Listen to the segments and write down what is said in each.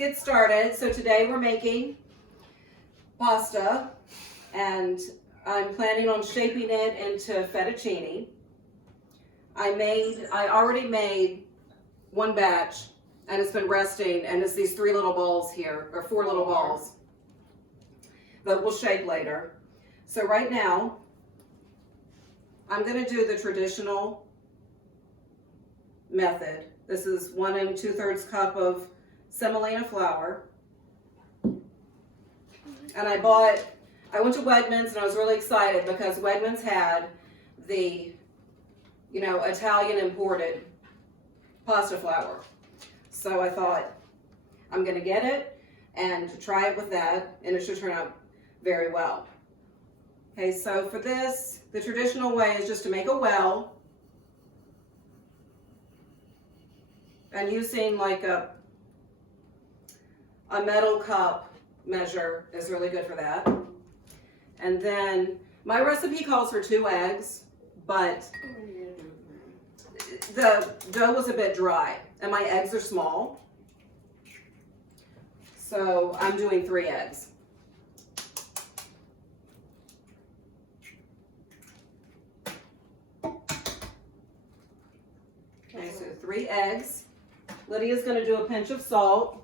get started. So today we're making pasta, and I'm planning on shaping it into fettuccine. I already made one batch, and it's been resting, and it's these 3 little balls here, or 4 little balls that we'll shape later. So right now, I'm gonna do the traditional method. This is 1 2/3 cup of semolina flour. And I went to Wegmans, and I was really excited because Wegmans had the, Italian imported pasta flour. So I thought, I'm gonna get it and try it with that, and it should turn out very well. Okay, so for this, the traditional way is just to make a well, and using like a metal cup measure is really good for that. And then my recipe calls for 2 eggs, but the dough was a bit dry and my eggs are small, so I'm doing 3 eggs. Okay, so 3 eggs. Lydia's going to do a pinch of salt.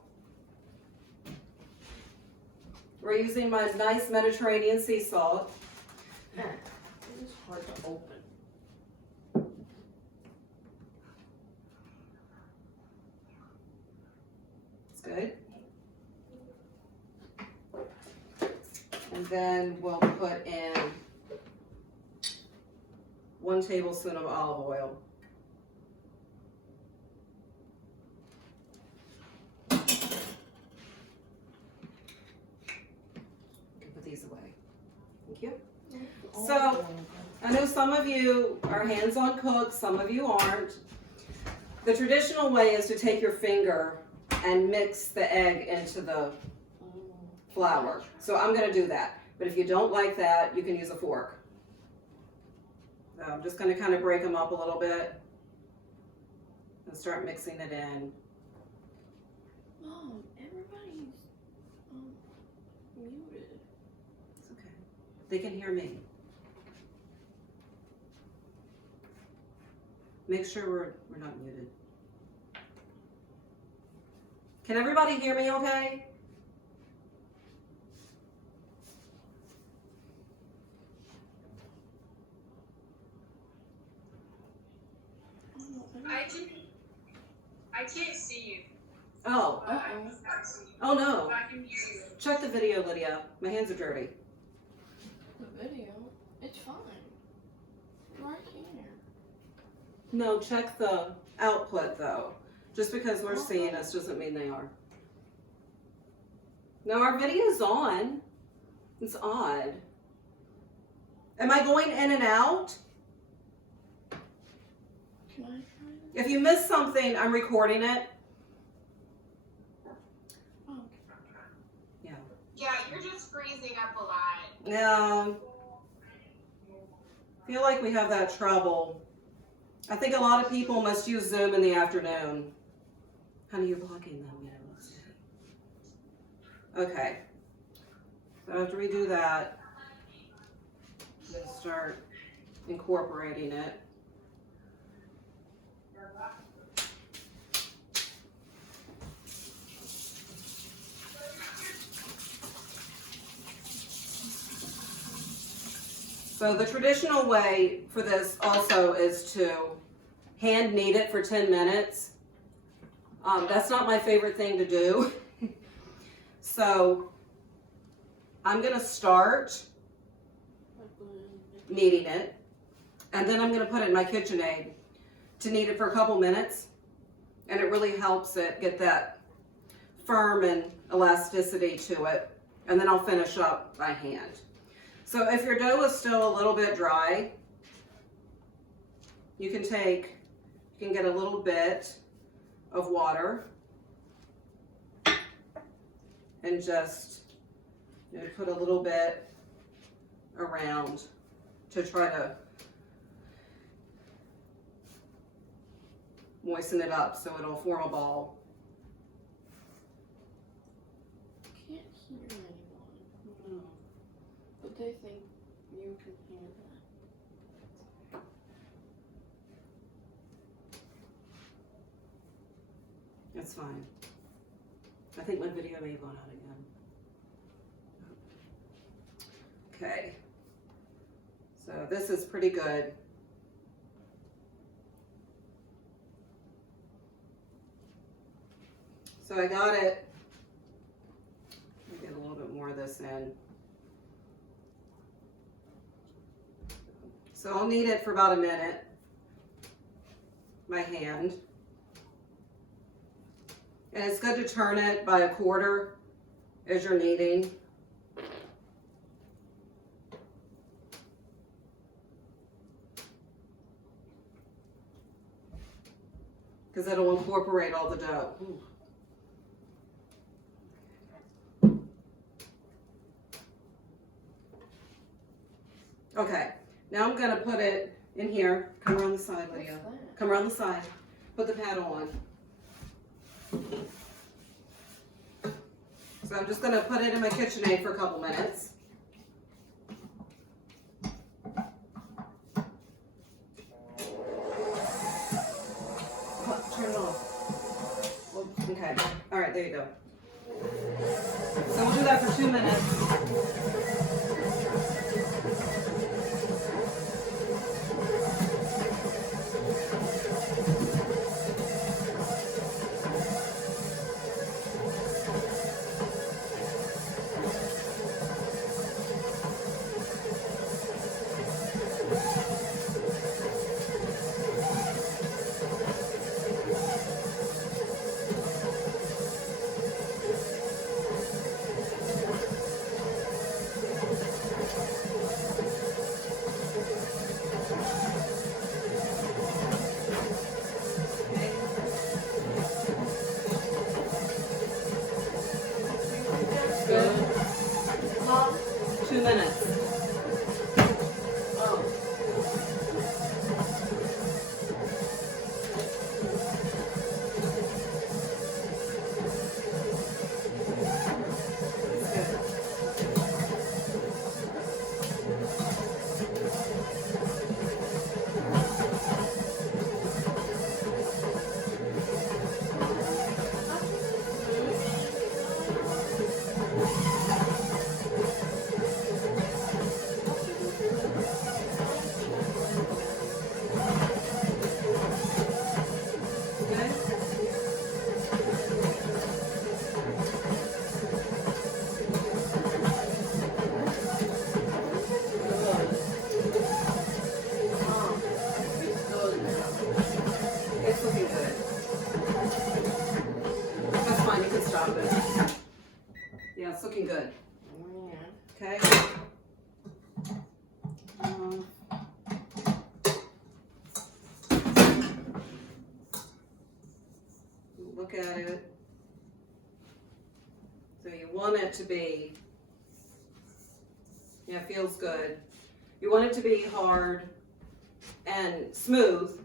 We're using my nice Mediterranean sea salt. It is hard to open. It's good. And then we'll put in 1 tablespoon of olive oil. These away. Thank you. So, I know some of you are hands-on cooks, some of you aren't. The traditional way is to take your finger and mix the egg into the flour. So I'm going to do that. But if you don't like that, you can use a fork. So I'm just going to kind of break them up a little bit and start mixing it in. Mom, everybody's muted. They can hear me. Make sure we're not muted. Can everybody hear me okay? I can't see you. Oh. Oh no. I can hear you. Check the video, Lydia. My hands are dirty. The video? It's fine. Right here. No, check the output though. Just because we're seeing us doesn't mean they are. No, our video's on. It's odd. Am I going in and out? Can I try it? If you miss something, I'm recording it. Oh. Yeah, you're just freezing up a lot. Yeah. I feel like we have that trouble. I think a lot of people must use Zoom in the afternoon. Honey, you're blocking them, let's see. Okay. So after we do that, I'm going to start incorporating it. So the traditional way for this also is to hand knead it for 10 minutes. That's not my favorite thing to do. So I'm going to start kneading it, and then I'm going to put it in my KitchenAid to knead it for a couple minutes, and it really helps it get that firm and elasticity to it, and then I'll finish up by hand. So if your dough is still a little bit dry, you can get a little bit of water and just put a little bit around to try to moisten it up so it'll form a ball. hear anyone. No. But they think you can hear that. It's fine. I think my video may have gone out again. Okay. So this is pretty good. So I got it. Let me get a little bit more of this in. So I'll knead it for about a minute. My hand. And it's good to turn it by a quarter as you're kneading. Because it'll incorporate all the dough. Ooh. Okay, now I'm gonna put it in here. Come around the side, Lydia. What's that? Come around the side. Put the pad on. So I'm just gonna put it in my KitchenAid for a couple minutes. Turn it off. Well, okay. All right, there you go. So we'll do that for 2 minutes. Good. Mom? 2 minutes. Oh. It's looking good. That's fine, you can stop it. Yeah, it's looking good. Okay. Look at it. So you want it to be, yeah, it feels good. You want it to be hard and smooth.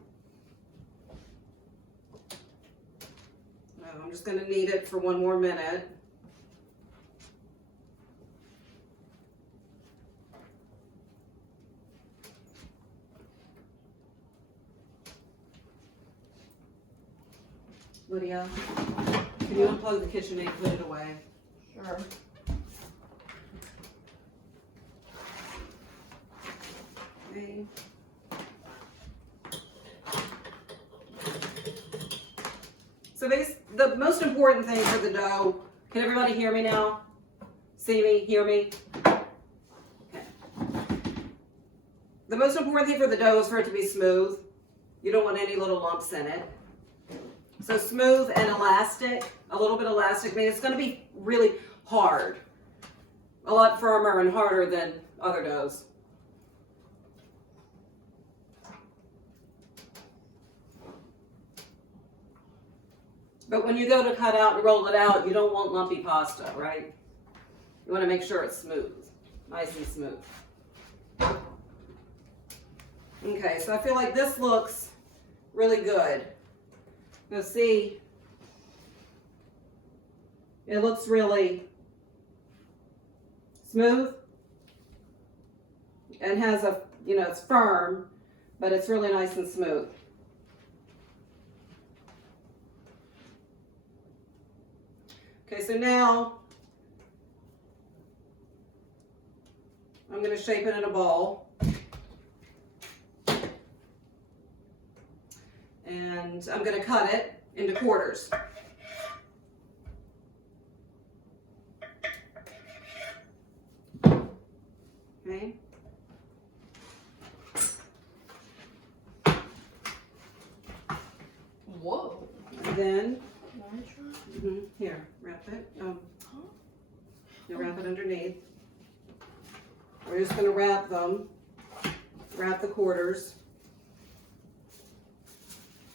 I'm just going to knead it for 1 more minute. Lydia, can you unplug the KitchenAid and put it away? Sure. Okay. So the most important thing for the dough, can everybody hear me now? See me, hear me? Okay. The most important thing for the dough is for it to be smooth. You don't want any little lumps in it. So smooth and elastic, a little bit elastic, I mean it's going to be really hard. A lot firmer and harder than other doughs. But when you go to cut out and roll it out, you don't want lumpy pasta, right? You want to make sure it's smooth, nice and smooth. Okay, so I feel like this looks really good. You'll see, it looks really Smooth. And has a, you know, it's firm, but it's really nice and smooth. Okay, so now I'm going to shape it in a ball. And I'm going to cut it into quarters. Okay. Whoa. And then, Can I try? here, wrap it. You wrap it underneath. We're just going to wrap them, wrap the quarters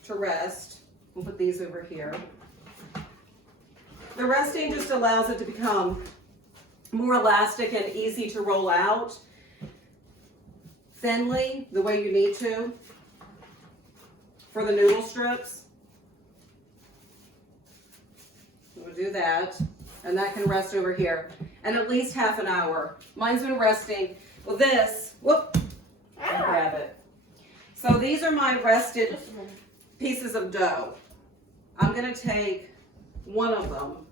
to rest. We'll put these over here. The resting just allows it to become more elastic and easy to roll out thinly the way you need to for the noodle strips. We'll do that, and that can rest over here, and at least half an hour. Mine's been resting. Well, this, whoop, I'll grab it. So these are my rested pieces of dough. I'm gonna take one of them.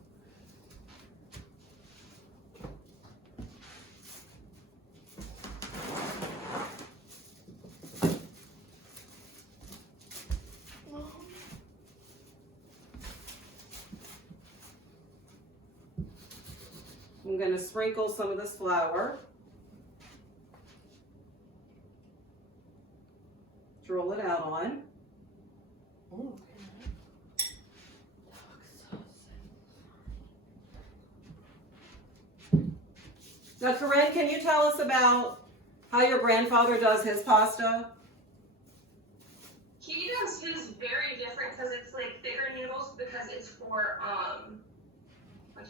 I'm going to sprinkle some of this flour to roll it out on. Ooh. Now, Corinne, can you tell us about how your grandfather does his pasta? He does his very different because it's like thicker noodles because it's for I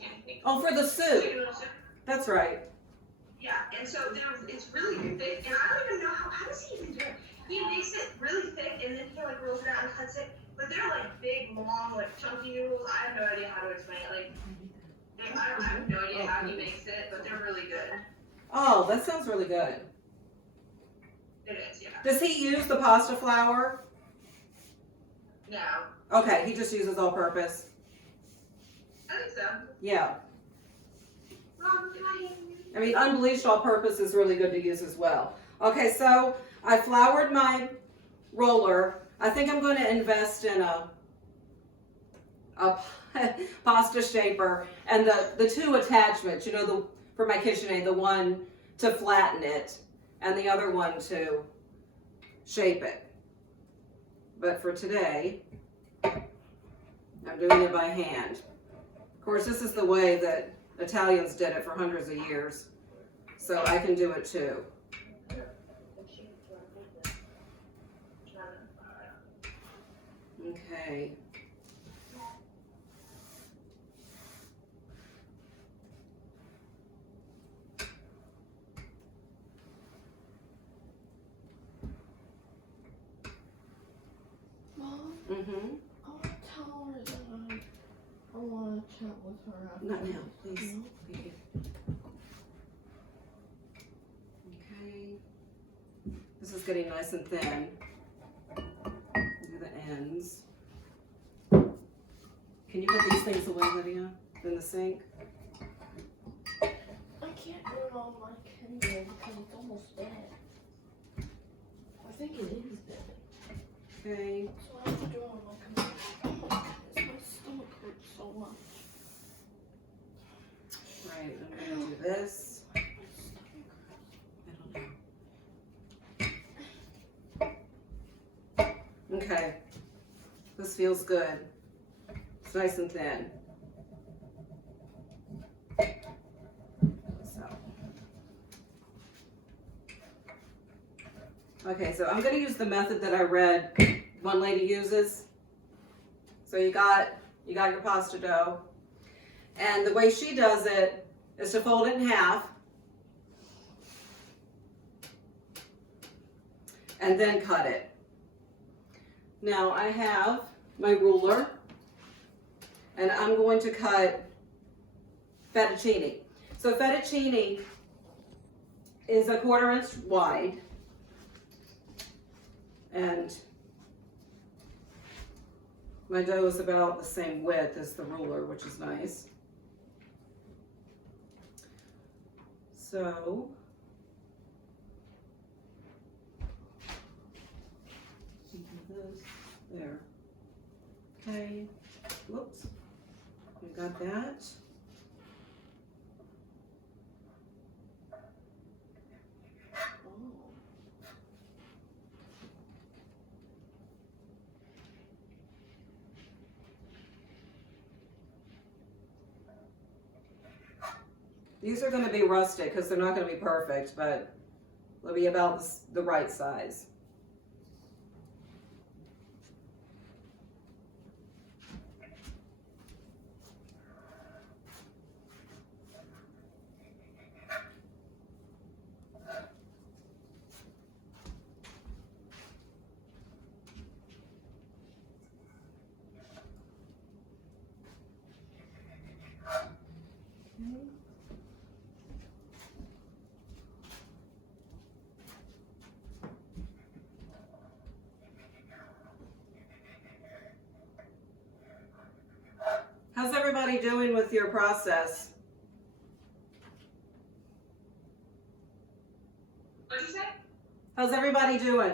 can't think. Oh, for the soup. Chicken noodle soup. That's right. Yeah, and so it's really thick, and I don't even know how does he even do it? He makes it really thick, and then he like rolls it out and cuts it. But they're like big, long, like chunky noodles. I have no idea how to explain it. Like, I have no idea how he makes it, but they're really good. Oh, that sounds really good. It is, yeah. Does he use the pasta flour? No, Okay, he just uses all-purpose. I think so. Yeah. Mom, can I? I mean, unbleached all-purpose is really good to use as well. Okay, so I floured my roller. I think I'm going to invest in a pasta shaper and the two attachments, you know, for my KitchenAid, the one to flatten it and the other one to shape it. But for today, I'm doing it by hand. Of course, this is the way that Italians did it for hundreds of years, so I can do it too. Okay. Mom, Mm-hmm. I want to tell her that I want to chat with her after. Not now, please. No? Thank you. Okay. This is getting nice and thin. Do the ends. Can you put these things away, Lydia, in the sink? I can't do it on my Kindle because it's almost dead. I think it is dead. Okay. So I have to do it on my computer. My stomach hurts so much. Right, I'm gonna do this. My stomach I don't know. Okay. This feels good. It's nice and thin. Okay, so I'm going to use the method that I read one lady uses. So you got your pasta dough, and the way she does it is to fold it in half and then cut it. Now I have my ruler, and I'm going to cut fettuccine. So fettuccine is a 1/4 inch wide. And my dough is about the same width as the ruler, which is nice. So, there. Okay, whoops, we got that. Oh. These are going to be rustic because they're not going to be perfect, but they'll be about the right size. How's everybody doing with your process? What'd you say? How's everybody doing?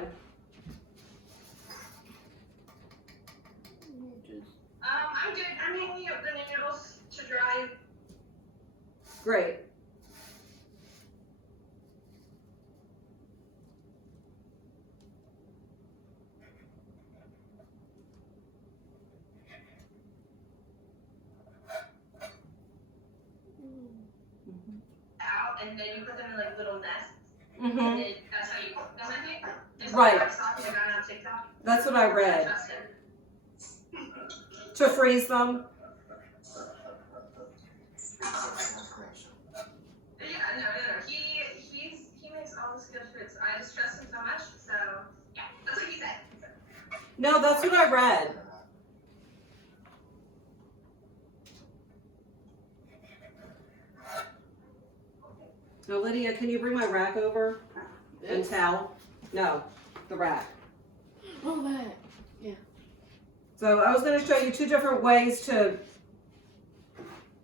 I'm good. I'm hanging up the noodles to dry. Great. Out, and then you put them in like little nests, Mm-hmm. and then that's how you cook them, I think. It's Right. Like stalking a guy on TikTok. That's what I I read. trust him. To freeze them. Yeah, no. He makes all this good foods. I just trust him so much. So yeah, that's what he said. No, that's what I read. Now, Lydia, can you bring my rack over and towel? No, the rack. Oh, that. So I was going to show you 2 different ways to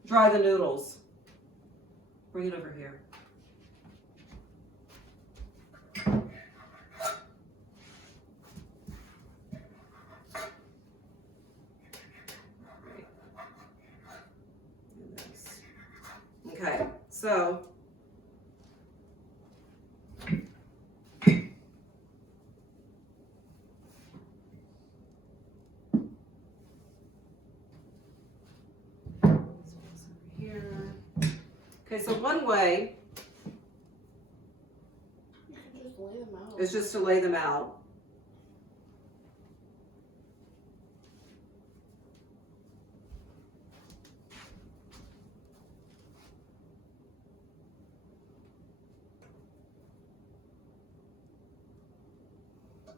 dry the noodles. Bring it over here. Okay, so here. Okay, so one way You can just lay them out. is just to lay them out.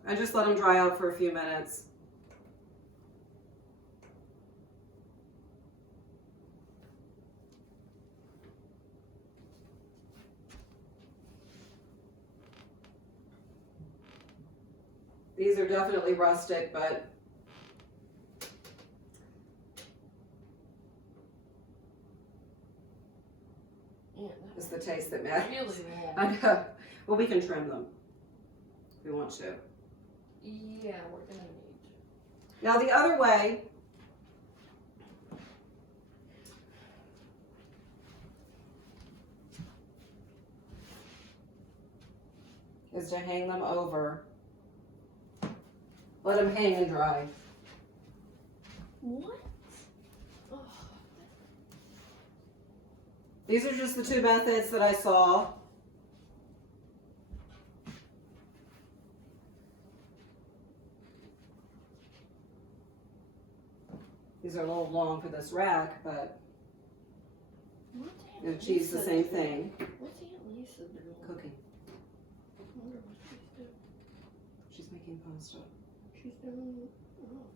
I just let them dry out for a few minutes. These are definitely rustic, but Yeah, it's the taste that that's matters. really long. I know. Well, we can trim them if we want to. Yeah, we're gonna need to. Now the other way is to hang them over. Let them hang and dry. What? Oh. These are just the 2 methods that I saw. These are a little long for this rack, but What's it Aunt achieves the Lisa same doing? thing. What's Aunt Lisa doing? Cooking. I wonder what she's doing. She's making pasta. She's doing. Oh.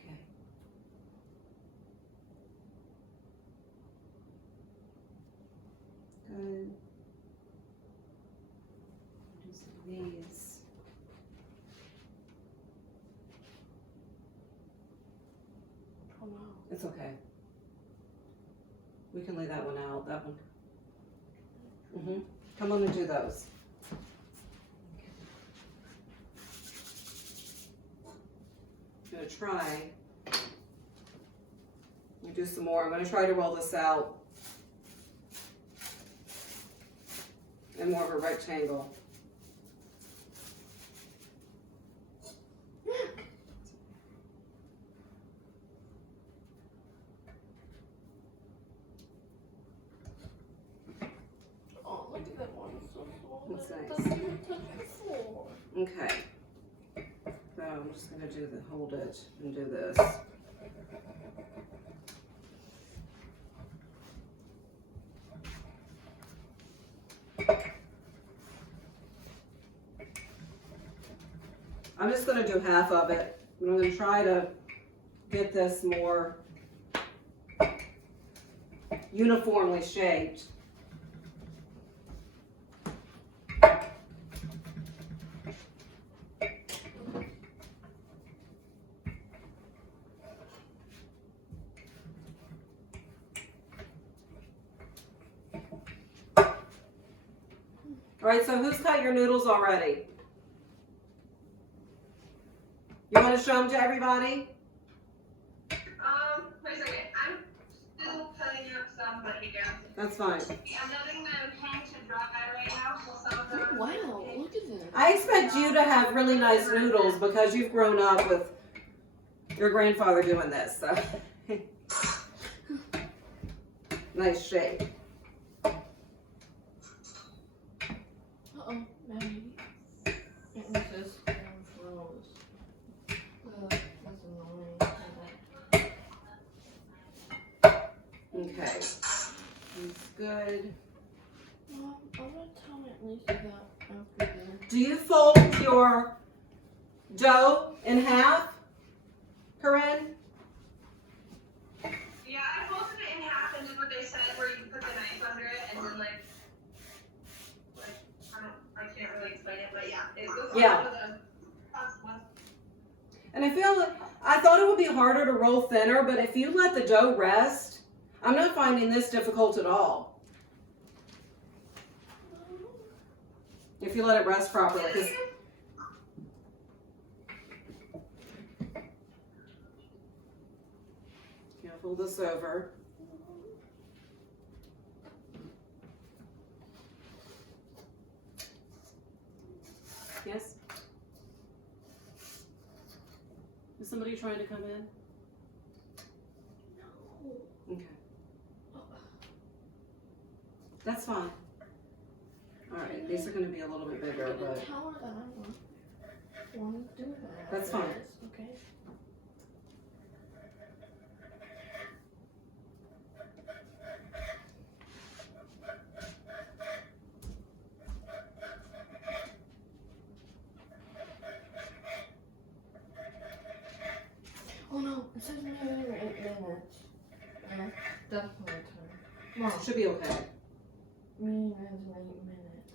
Okay. Good. It's okay. We can leave that one out, that one. Come on and do those. I'm gonna try. Let me do some more. I'm gonna try to roll this out in more of a rectangle. Oh, look at that one. It's so small. That's that it nice. doesn't even touch the floor. Okay. So I'm just gonna do the hold it and do this. I'm just gonna do half of it. And I'm gonna try to get this more uniformly shaped. All right, so who's cut your noodles already? You want to show them to everybody? Wait a second. I'm still cutting up some, but yeah. That's fine. I'm letting them hang to dry right now, so some of them are. Wow, look at that. I expect you to have really nice noodles because you've grown up with your grandfather doing this. So. Nice shape. Uh-oh, Maddie. It was just froze. That's annoying. Okay. It's good. Mom, I'm gonna tell me at least about after dinner. Do you fold your dough in half, Corinne? Yeah, I folded it in half and did what they said, where you put the knife under it and then like I can't really explain it, but yeah, it goes Yeah. over the top one. And I thought it would be harder to roll thinner, but if you let the dough rest, I'm not finding this difficult at all. If you let it rest properly. 'Cause yeah, fold this over. Yes? Is somebody trying to come in? No. Okay. That's fine. Alright, these are going to be a little bit bigger, I'm gonna but tell her that I want to do that. That's fine. Okay. Oh no, it says maybe 8 minutes. Definitely time. Mom, should be okay. meeting ends in 8 minutes.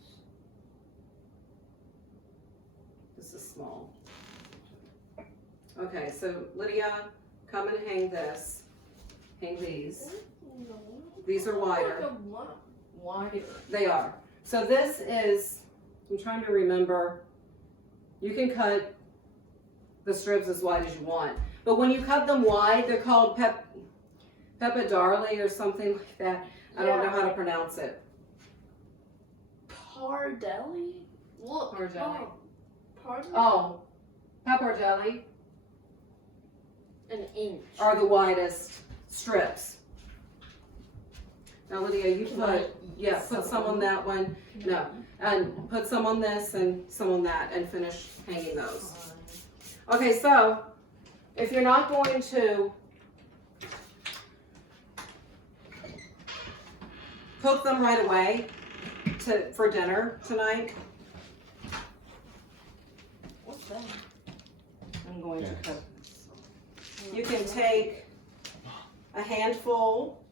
This is small. Okay, so Lydia, come and hang this. Hang these. No. These are wider. Like a lot wider. They are. So this is, I'm trying to remember, you can cut the strips as wide as you want. But when you cut them wide, they're called peppadarli or something like that. I don't know how to pronounce it. Pardelli? Look. Pardelli. Mom. Pardon? Oh, peppadarli An inch. are the widest strips. Now Lydia, you Can I put, yeah, put some on that one. No, and put some on this and some on that and finish hanging those. Okay, so if you're not going to cook them right away for dinner tonight, What's that? I'm going to cook this. You can take a handful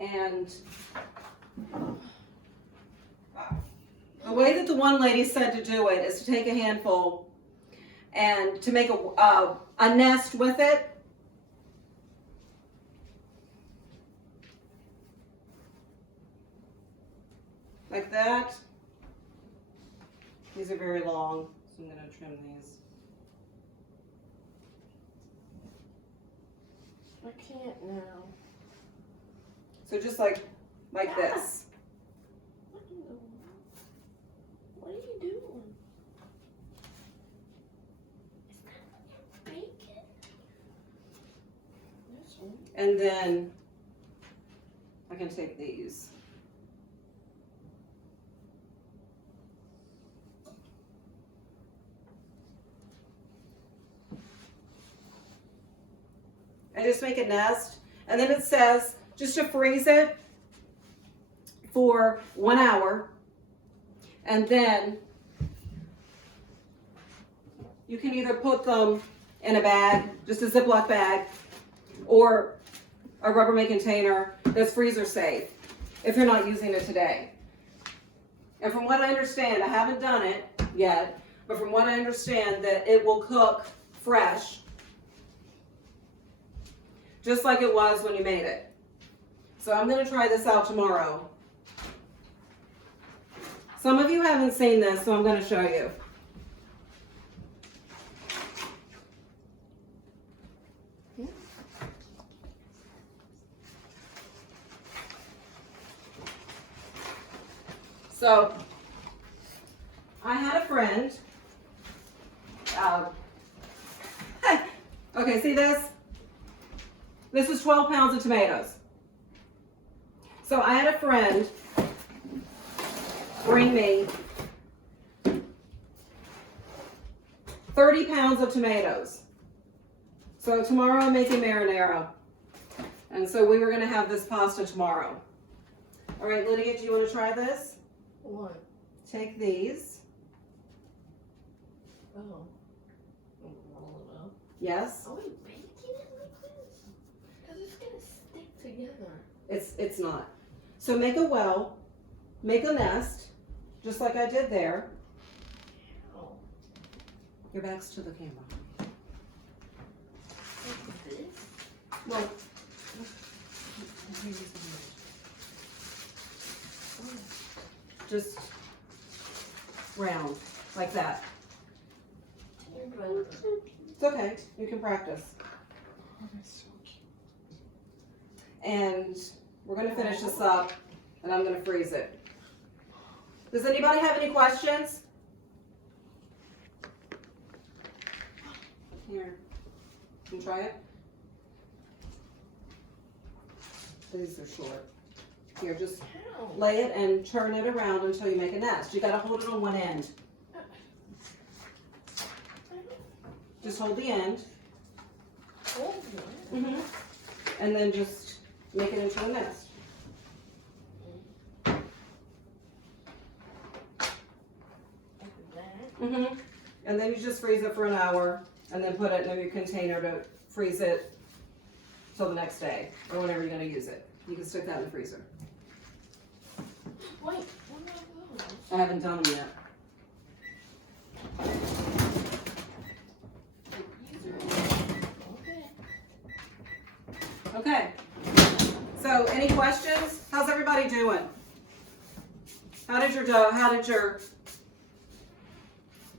and the way that the one lady said to do it is to take a handful and to make a nest with it. Like that. These are very long, so I'm going to trim these. I can't now. So just like this. What are you doing? Is that bacon? This one. And then I can take these. I just make a nest, and then it says just to freeze it for 1 hour, and then you can either put them in a bag, just a Ziploc bag, or a Rubbermaid container that's freezer safe if you're not using it today. And from what I understand, I haven't done it yet, but from what I understand, that it will cook fresh, just like it was when you made it. So I'm going to try this out tomorrow. Some of you haven't seen this, so I'm going to show you. So I had a friend. Okay, see this? This is 12 pounds of tomatoes. So I had a friend bring me 30 pounds of tomatoes. So tomorrow I'm making marinara. And so we were going to have this pasta tomorrow. All right, Lydia, do you want to try this? What? Take these. Oh. Roll it up. Yes. Are we baking it like this? Because it's going to stick together. It's not. So make a well, make a nest, just like I did there. Oh. Your back's to the camera. Like this? Well, just round, like that. It's okay, you can practice. And we're gonna finish this up, and I'm gonna freeze it. Does anybody have any questions? Here, you can try it. These are short. Here, just How? lay it and turn it around until you make a nest. You gotta hold it on one end. Just hold the end. Hold it. Mm-hmm. And then just make it into a nest. Like that. Mm-hmm. And then you just freeze it for an hour and then put it in a container to freeze it till the next day or whenever you're gonna use it. You can stick that in the freezer. Wait, what are those? I haven't done them yet. Okay. Okay. So any questions? How's everybody doing? How did your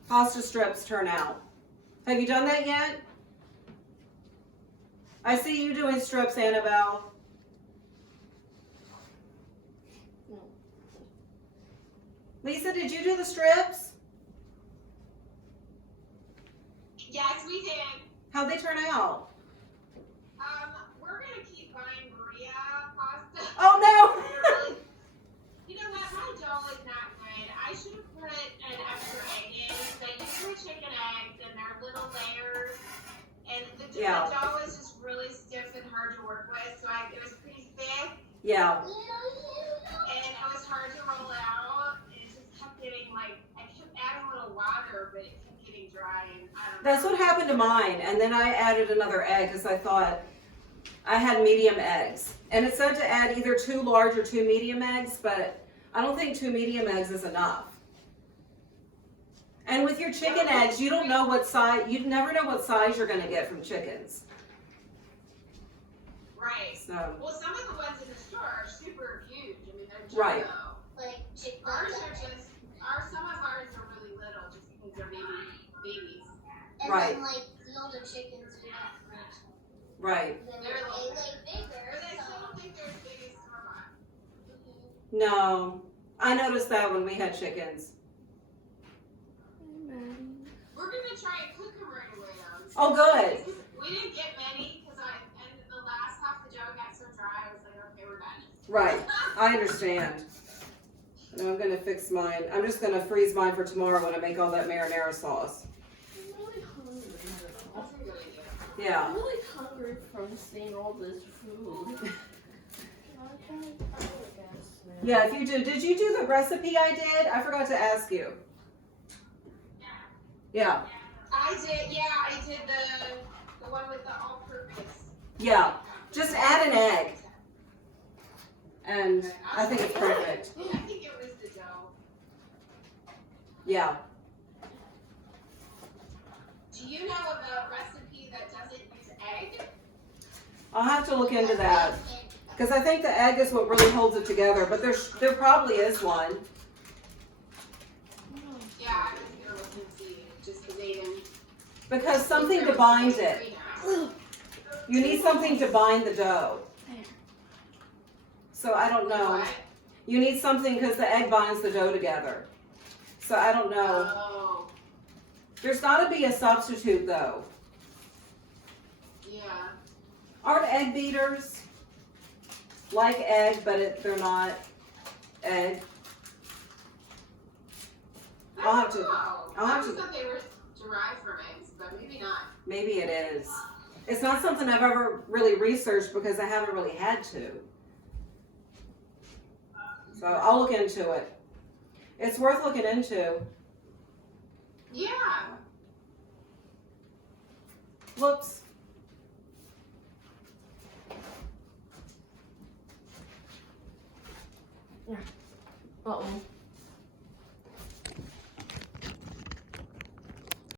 pasta strips turn out? Have you done that yet? I see you doing strips, Annabelle. No. Lisa, did you do the strips? Yes, we did. How'd they turn out? We're gonna keep buying Maria pasta. Oh no! You know what? My dough is not good. I should have put an extra egg in. They use their chicken eggs and they're little layers. And the Yeah. dough is just really stiff and hard to work with. So it was pretty thick. Yeah. And it was hard to roll out. And it just kept getting like, I kept adding a little water, but it kept getting dry. And I don't know. That's what happened to mine. And then I added another egg because I thought I had medium eggs. And it said to add either 2 large or 2 medium eggs, but I don't think 2 medium eggs is enough. And with your chicken eggs, you don't know what size, you never know what size you're gonna get from chickens. Right. So, Well, some of the ones in the store are super huge. I mean, they're Right. jumbo. Like chicken. Ours are just, some of ours are really little just because they're babies. And Right. then like the older chickens do not fruit. right. Then They're they little. lay bigger. But I still So. don't think they're as big as store-bought. No, I noticed that when we had chickens. We're gonna try and cook them right away though. Oh, good. We didn't get many because and the last half of the dough got so dry. I was like, okay, we're done. Right, I understand. And I'm gonna fix mine. I'm just gonna freeze mine for tomorrow when I make all that marinara sauce. I'm really hungry. That's a good idea. Yeah. I'm really hungry from seeing all this food. Yeah, if you do, did you do the recipe I did? I forgot to ask you. Yeah, I did, yeah, I did the one with the all-purpose. yeah. Just add an egg, and I think it's perfect. I think it was the dough. Yeah. Do you know of a recipe that doesn't use egg? I'll have to look into that because I think the egg is what really holds it together. But there probably is one. Yeah, I was gonna look and see, just because they didn't. Because something to bind it. You need something to bind the dough. So I don't know. What? You need something because the egg binds the dough together. So I don't know. Oh, There's got to be a substitute though. yeah. Aren't egg beaters like egg, but they're not egg? I'll have to- I always thought they were derived from eggs, but maybe not. Maybe it is. It's not something I've ever really researched because I haven't really had to. So I'll look into it. It's worth looking into. Yeah. Whoops. Uh-oh.